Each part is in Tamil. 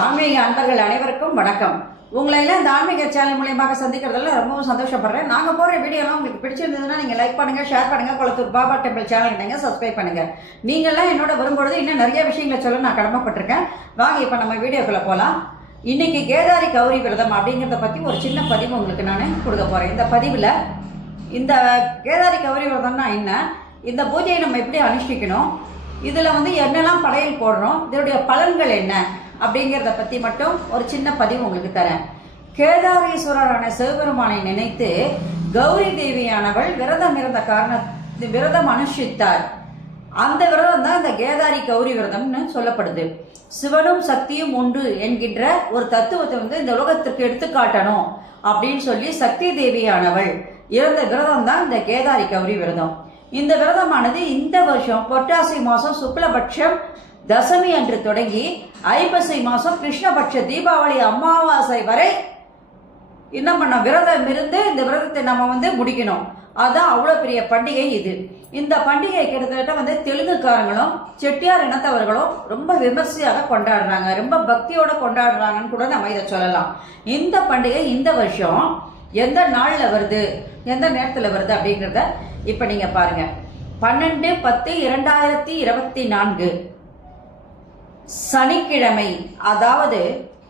ஆன்மீக அன்பர்கள் அனைவருக்கும் வணக்கம். உங்களை எல்லாம் இந்த ஆன்மீக சேனல் மூலமாக சந்திக்கிறதுல ரொம்பவும் சந்தோஷப்படுறேன். நாங்கள் போகிற வீடியோலாம் உங்களுக்கு பிடிச்சிருந்ததுன்னா நீங்கள் லைக் பண்ணுங்கள், ஷேர் பண்ணுங்கள், குளத்தூர் பாபா டெம்பிள் சேனல் நீங்கள் சப்ஸ்கிரைப் பண்ணுங்கள். நீங்கள்லாம் என்னோட வரும்பொழுது இன்னும் நிறைய விஷயங்களை சொல்ல நான் கடமைப்பட்டிருக்கேன். வாங்க இப்போ நம்ம வீடியோக்குள்ளே போகலாம். இன்னைக்கு கேதாரி கௌரி விரதம் அப்படிங்கிறத பற்றி ஒரு சின்ன பதிவு உங்களுக்கு நான் கொடுக்க போகிறேன். இந்த பதிவில் இந்த கேதாரி கௌரி விரதம்னா என்ன, இந்த பூஜையை நம்ம எப்படி அனுஷ்டிக்கணும், இதில் வந்து என்னெல்லாம் படையல் போடுறோம், இதனுடைய பலன்கள் என்ன அப்படிங்கிறத பற்றி மட்டும் ஒரு சின்ன பதிவு உங்களுக்கு தரேன். கேதாரீஸ்வரரான சிவபெருமானை நினைத்து கௌரி தேவியானவள் விரதம் இருந்த விரதம் அனுஷ்டித்தார். அந்த விரதம் தான் இந்த கேதாரி கௌரி விரதம்னு சொல்லப்படுது. சிவனும் சக்தியும் ஒன்று என்கின்ற ஒரு தத்துவத்தை வந்து இந்த உலகத்திற்கு எடுத்துக்காட்டணும் அப்படின்னு சொல்லி சக்தி தேவியானவள் இருந்த விரதம் தான் இந்த கேதாரி கௌரி விரதம். இந்த விரதமானது இந்த வருஷம் புரட்டாசி மாசம் சுக்லபட்சம் தசமி அன்று தொடங்கி ஐப்பசி மாசம் கிருஷ்ணபட்ச தீபாவளி அமாவாசை வரை என்ன பண்ண விரதம் இருந்து இந்த விரதத்தை நம்ம வந்து முடிக்கணும். அதான் அவ்வளவு பெரிய பண்டிகை இது. இந்த பண்டிகை கிட்டத்தட்ட வந்து தெலுங்குக்காரங்களும் செட்டியார் இனத்தவர்களும் ரொம்ப விமர்சையாக கொண்டாடுறாங்க, ரொம்ப பக்தியோட கொண்டாடுறாங்கன்னு கூட நம்ம இதை சொல்லலாம். இந்த பண்டிகை இந்த வருஷம் எந்த நாள்ல வருது, எந்த நேரத்துல வருது அப்படிங்கிறத இப்ப நீங்க பாருங்க. 12/10/2024 சனிக்கிழமை, அதாவது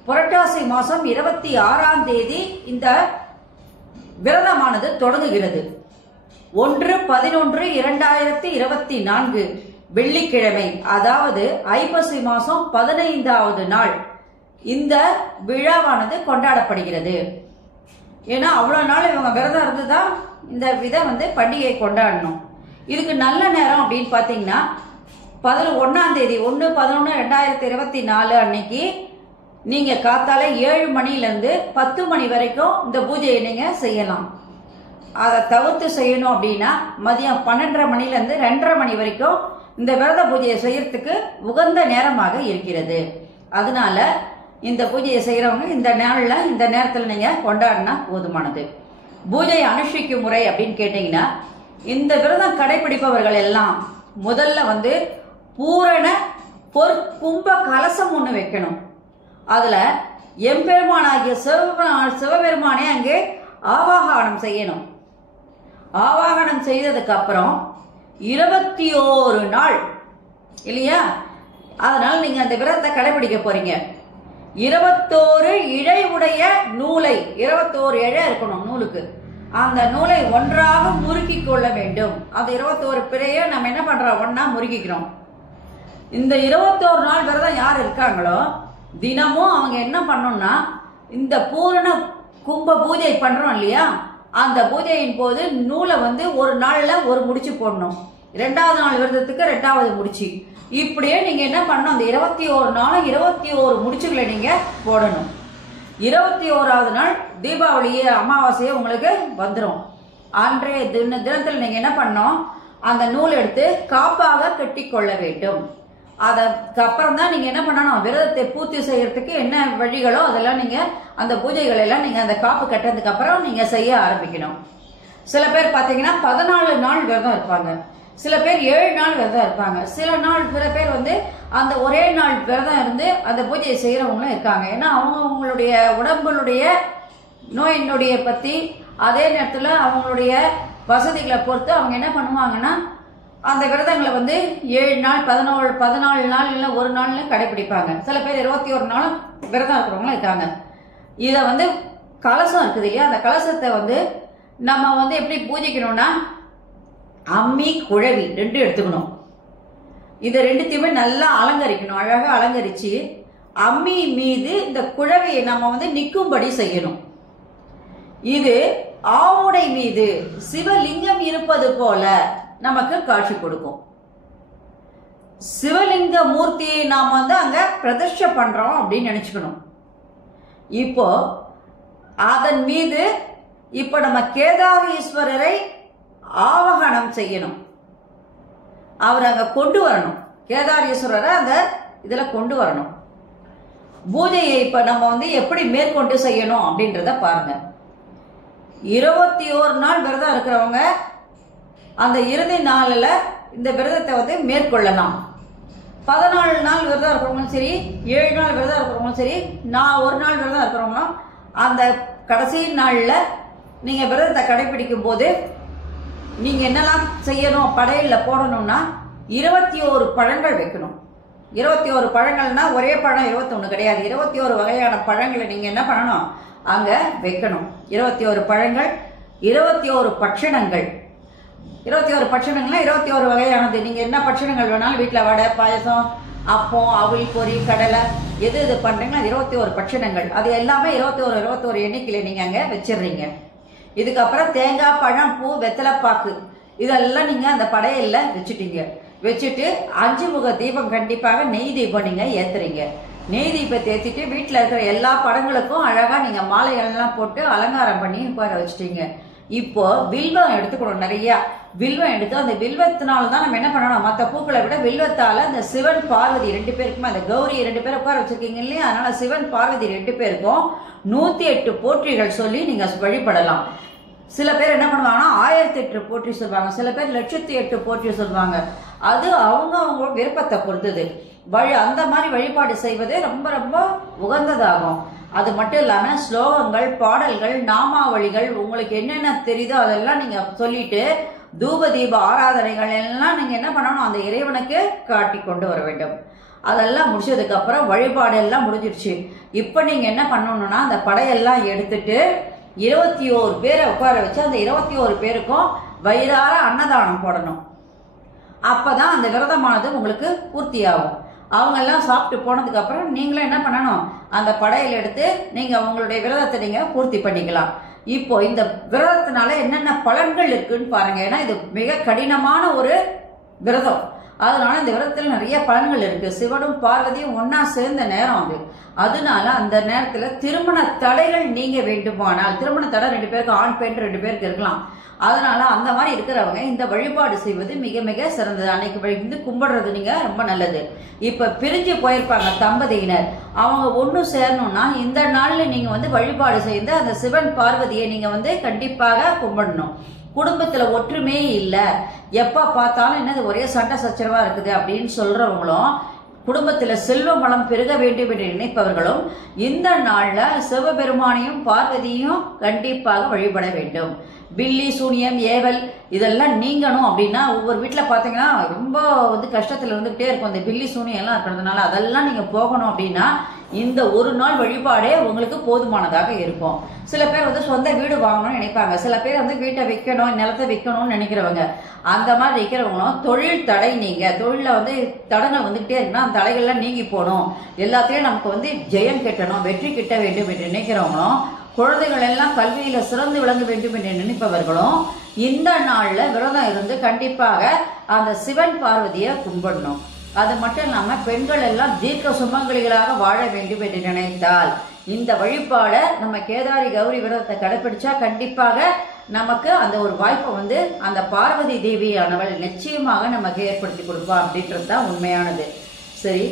புரட்டாசி மாசம் 26ஆம் தேதி இந்த விரதமானது தொடங்குகிறது. 1/11/2024 வெள்ளிக்கிழமை, அதாவது ஐப்பசி மாசம் 15வது நாள் இந்த விழாவானது கொண்டாடப்படுகிறது. ஏன்னா அவ்வளவு நாள் இவங்க விரதம் இருந்துதான் இந்த வந்து பண்டிகையை கொண்டாடணும். இதுக்கு நல்ல நேரம் அப்படின்னு பாத்தீங்கன்னா 1ஆம் தேதி 1/11/2024 அன்னைக்கு நீங்க காத்தால 7 மணிலிருந்து 10 மணி வரைக்கும் இந்த பூஜையை நீங்க செய்யலாம். அதை தவிர்த்து செய்யணும் அப்படின்னா மதியம் 12:30 மணிலிருந்து 2:30 மணி வரைக்கும் இந்த விரத பூஜையை செய்யறதுக்கு உகந்த நேரமாக இருக்கிறது. அதனால இந்த பூஜையை செய்யறவங்க இந்த நாள்ல இந்த நேரத்தில் நீங்க கொண்டாடினா போதுமானது. பூஜை அனுஷ்டிக்கும் முறை அப்படின்னு கேட்டீங்கன்னா, இந்த விரதம் கடைபிடிப்பவர்கள் எல்லாம் முதல்ல வந்து பூரண பொற்கும்ப கலசம் ஒண்ணு வைக்கணும். அதுல எம்பெருமானாகிய சிவபெருமானே அங்கே ஆவாகனம் செய்யணும். ஆவாகனம் செய்ததுக்கு அப்புறம் 21 நாள் இல்லையா, அதனால நீங்க அந்த விரதத்தை கடைபிடிக்க போறீங்க. 21 இழை உடைய நூலை, 21 இழை இருக்கணும் நூலுக்கு. அந்த நூலை ஒன்றாக முறுக்கி கொள்ள வேண்டும். அந்த 21 பிறைய நம்ம என்ன பண்றோம், ஒன்னா முறுக்கிக்கிறோம். இந்த 21 நாள் விரதம் யார் இருக்காங்களோ தினமும் அவங்க என்ன பண்ணணும்னா, இந்த பூரண கும்ப பூஜை பண்றோம் இல்லையா, அந்த பூஜையின் போது நூலை வந்து ஒரு நாள்ல ஒரு முடிச்சு போடணும். 2வது நாள் விரதத்துக்கு 2வது முடிச்சு. இப்படியே நீங்க என்ன பண்ணணும், அந்த 21 நாளும் 21 முடிச்சுகளை நீங்க போடணும். 21வது நாள் தீபாவளி அமாவாசையே உங்களுக்கு வந்துடும். அன்றைய தினத்தில் நீங்க என்ன பண்ணணும், அந்த நூல் எடுத்து காப்பாக கட்டி கொள்ள வேண்டும். அதுக்கப்புறம் தான் நீங்க என்ன பண்ணணும், விரதத்தை பூர்த்தி செய்யறதுக்கு என்ன வழிகளோ அதெல்லாம் நீங்க அந்த பூஜைகள் எல்லாம் நீங்க அந்த காப்பு கட்டுறதுக்கு அப்புறம் நீங்க செய்ய ஆரம்பிக்கணும். சில பேர் பாத்தீங்கன்னா 14 நாள் விரதம் இருப்பாங்க, சில பேர் 7 நாள் விரதம் இருப்பாங்க, சில பேர் வந்து அந்த ஒரே நாள் விரதம் இருந்து அந்த பூஜையை செய்யறவங்களும் இருக்காங்க. ஏன்னா அவங்களுடைய உடம்புடைய நோயினுடைய பத்தி, அதே நேரத்துல அவங்களுடைய வசதிகளை பொறுத்து அவங்க என்ன பண்ணுவாங்கன்னா அந்த விரதங்களை வந்து 7 நாள் 14 நாள் இல்ல ஒரு நாள்ல கடைபிடிப்பாங்க. சில பேர் 21 நாளும் விரதம் இருக்கிறவங்களும் இருக்காங்க. இத வந்து கலசம் இருக்குது இல்லையா, அந்த கலசத்தை வந்து நம்ம வந்து எப்படி பூஜைக்கணும்னா, அம்மி குழவி 2 எடுத்துக்கணும். இத 2த்தையுமே நல்லா அலங்கரிக்கணும். அழகா அலங்கரிச்சு அம்மி மீது இந்த குழவியை நம்ம வந்து நிற்கும்படி செய்யணும். இது ஆவுடை மீது சிவலிங்கம் இருப்பது போல நமக்கு காட்சி கொடுக்கும். சிவலிங்க மூர்த்தியை நாம் வந்து அங்க பிரதிஷ்ட பண்றோம் அப்படின்னு நினைச்சுக்கணும். இப்போ அதன் மீது இப்ப நம்ம கேதாரீஸ்வரரை ஆவாகனம் செய்யணும். அவர் அங்க கொண்டு வரணும், கேதாரீஸ்வரரை அந்த இதுல கொண்டு வரணும். பூஜையை இப்ப நம்ம வந்து எப்படி மேற்கொண்டு செய்யணும் அப்படின்றத பாருங்க. 21 நாள் விரதம் இருக்கிறவங்க அந்த இறுதி நாளில் இந்த விரதத்தை வந்து மேற்கொள்ளலாம். 14 நாள் விரதம் இருக்கிறவங்களும் சரி, 7 நாள் விரதம் இருக்கிறவங்களும் சரி, நான் ஒரு நாள் விரதம் இருக்கிறவங்களும் அந்த கடைசி நாள்ல நீங்க விரதத்தை கடைபிடிக்கும் போது நீங்க என்னெல்லாம் செய்யணும், படையல்ல போடணும்னா 21 பழங்கள் வைக்கணும். 21 பழங்கள்னா ஒரே பழம் 21 கிடையாது. 21 வகையான பழங்களை நீங்க என்ன பண்ணணும், அங்க வைக்கணும். 21 பழங்கள், 21 பட்சணங்கள். 21 பட்சணங்கள்னா 21 வகையானது. நீங்க என்ன பட்சணங்கள் வேணாலும் வீட்டுல வடை, பாயசம், அப்பம், அவிழ், பொரி, கடலை எது எது பண்றீங்கன்னா 21 பட்சணங்கள். அது எல்லாமே 21 எண்ணிக்கையில நீங்க அங்க வச்சிடுறீங்க. இதுக்கப்புறம் தேங்காய், பழம், பூ, வெத்தலைப்பாக்கு இதெல்லாம் நீங்க அந்த படையல்ல வச்சுட்டீங்க. வச்சுட்டு 5 முக தீபம், கண்டிப்பாக நெய் தீபம் நீங்க ஏத்துறீங்க. நெய் தீபத்தை ஏத்திட்டு வீட்டுல இருக்கிற எல்லா படங்களுக்கும் அழகா நீங்க மாலைகள்லாம் போட்டு அலங்காரம் பண்ணி உட்கார வச்சுட்டீங்க. இப்போ வில்வம் எடுத்துக்கணும். நிறைய வில்வம் எடுத்து அந்த வில்வத்தினால தான் நம்ம என்ன பண்ணணும், மற்ற பூக்களை விட வில்வத்தால இந்த சிவன் பார்வதி 2 பேருக்குமே, அந்த கௌரி 2 பேரும் உட்கார வச்சிருக்கீங்க இல்லையா, அதனால சிவன் பார்வதி 2 பேருக்கும் 108 போற்றிகள் சொல்லி நீங்க வழிபடலாம். சில பேர் என்ன பண்ணுவாங்கன்னா 1008 போற்றி சொல்லுவாங்க, சில பேர் 1008 போற்றி சொல்லுவாங்க. அது அவங்க விருப்பத்தை பொறுத்தது. அந்த மாதிரி வழிபாடு செய்வது ரொம்ப ரொம்ப உகந்ததாகும். அது மட்டும் இல்லாம ஸ்லோகங்கள், பாடல்கள், நாமாவளிகள் உங்களுக்கு என்னென்ன தெரியுதோ அதெல்லாம் நீங்க சொல்லிட்டு தூப தீப ஆராதனைகள் எல்லாம் நீங்க என்ன பண்ணணும், அந்த இறைவனுக்கு காட்டி கொண்டு வர வேண்டும். அதெல்லாம் முடிச்சதுக்கு அப்புறம் வழிபாடு எல்லாம் முடிஞ்சிருச்சு. இப்ப நீங்க என்ன பண்ணணும்னா அந்த படையெல்லாம் எடுத்துட்டு 21 பேரை உட்கார வச்சு அந்த 21 பேருக்கும் வயிறார அன்னதானம் போடணும். அப்பதான் அந்த விரதமானது உங்களுக்கு பூர்த்தி ஆகும். அவங்க எல்லாம் சாப்பிட்டு போனதுக்கு அப்புறம் நீங்களும் என்ன பண்ணணும், அந்த படையல் எடுத்து நீங்க உங்களுடைய விரதத்தை நீங்க பூர்த்தி பண்ணிக்கலாம். இப்போ இந்த விரதத்தினால என்னென்ன பலன்கள் இருக்குன்னு பாருங்க. ஏன்னா இது மிக கடினமான ஒரு விரதம். அதனால இந்த விரதத்தில் நிறைய பலன்கள் இருக்கு. சிவனும் பார்வதியும் ஒன்னா சேர்ந்த நேரம் அது. அதனால அந்த நேரத்துல திருமண தடைகள் நீங்க வேண்டுமானால், திருமண தடை 2 பேருக்கு, ஆண் பெண் 2 பேருக்கு இருக்கலாம். அதனால அந்த மாதிரி இருக்கிறவங்க இந்த வழிபாடு செய்வது மிக மிக சிறந்தது. அன்னைக்கு கும்பிடுறது நீங்க ரொம்ப நல்லது. இப்ப பிரிஞ்சு போயிருப்பாங்க தம்பதியினர், அவங்க ஒண்ணு சேரணும்னா இந்த நாள்ல நீங்க வழிபாடு செய்து அந்த சிவன் பார்வதியை நீங்க கண்டிப்பாக கும்பிடணும். குடும்பத்துல ஒற்றுமையே இல்ல, எப்ப பார்த்தாலும் என்னது ஒரே சண்டை சச்சரவா இருக்குது அப்படின்னு சொல்றவங்களும், குடும்பத்துல செல்வ வளம் பெருக வேண்டும் என்று நினைப்பவர்களும் இந்த நாள்ல சிவபெருமானையும் பார்வதியும் கண்டிப்பாக வழிபட வேண்டும். பில்லி, சூனியம், ஏவல் இதெல்லாம் நீங்கணும் அப்படின்னா ஒவ்வொரு வீட்டுல பாத்தீங்கன்னா ரொம்ப கஷ்டத்துல இருந்துகிட்டே இருக்கும். அந்த பில்லி சூனியம் எல்லாம் இருக்கிறதுனால அதெல்லாம் நீங்க போகணும் அப்படின்னா இந்த ஒரு நாள் வழிபாடே உங்களுக்கு போதுமானதாக இருக்கும். சில பேர் சொந்த வீடு வாங்கணும்னு நினைப்பாங்க, சில பேர் வீட்டை விற்கணும், நிலத்தை விற்கணும்னு நினைக்கிறவங்க. அந்த மாதிரி இருக்கிறவங்களும் தொழில் தடை, நீங்க தொழில தடங்கள் வந்துகிட்டே இருக்குன்னா அந்த தடைகள்லாம் நீங்கி போகணும், எல்லாத்தையும் நமக்கு ஜெயம் கிட்டணும், வெற்றி கிட்ட வேண்டும் என்று நினைக்கிறவங்களும், குழந்தைகள் எல்லாம் கல்வியில சிறந்து விளங்க வேண்டும் என்று நினைப்பவர்களும் இந்த நாள்ல விரதம் இருந்து கண்டிப்பாக அந்த சிவன் பார்வதியை கும்பிடணும். அது மட்டும் இல்லாம பெண்கள் எல்லாம் தீர்க்க சுமங்கலிகளாக வாழ வேண்டும் என்று நினைத்தால் இந்த வழிபாட நம்ம கேதாரி கௌரி விரதத்தை கடைபிடிச்சா கண்டிப்பாக நமக்கு அந்த ஒரு வாய்ப்பை அந்த பார்வதி தேவியானவள் நிச்சயமாக நமக்கு ஏற்படுத்தி கொடுப்பா அப்படின்றது தான் உண்மையானது. சரி,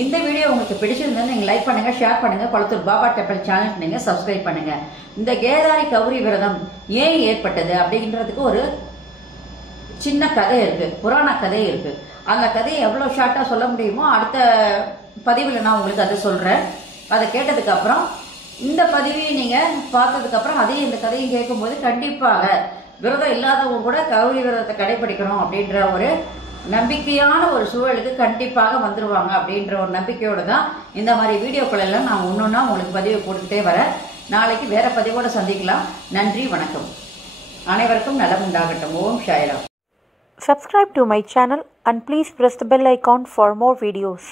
இந்த வீடியோ உங்களுக்கு பிடிச்சிருந்தா நீங்க லைக் பண்ணுங்க, ஷேர் பண்ணுங்க, கொளத்தூர் பாபா டெம்பிள் சேனலுக்கு நீங்க சப்ஸ்கிரைப் பண்ணுங்க. இந்த கேதாரி கௌரி விரதம் ஏன் ஏற்பட்டது அப்படின்றதுக்கு ஒரு சின்ன கதை இருக்கு, புராண கதை இருக்கு. அந்த கதையை எவ்வளவு ஷார்ட்டா சொல்ல முடியுமோ அடுத்த பதிவில் நான் உங்களுக்கு அதை சொல்றேன். அதை கேட்டதுக்கு அப்புறம் இந்த பதிவையை நீங்க பார்த்ததுக்கு அப்புறம் அதையும் இந்த கதையும் கேட்கும்போது கண்டிப்பாக விரதம் இல்லாதவங்க கூட கௌரி விரதத்தை கடைபிடிக்கணும் அப்படின்ற ஒரு நம்பிக்கையான ஒரு சூழலுக்கு கண்டிப்பாக வந்துருவாங்க அப்படின்ற ஒரு நம்பிக்கையோட தான் இந்த மாதிரி வீடியோக்கள் எல்லாம் நான் ஒன்னொன்னா உங்களுக்கு பதிவு போட்டுக்கிட்டே வரேன். நாளைக்கு வேற பதிவோட சந்திக்கலாம். நன்றி, வணக்கம். அனைவருக்கும் நலம் உண்டாகட்டும். ஓம் Sairam. Subscribe to my channel and please press the bell icon for more videos.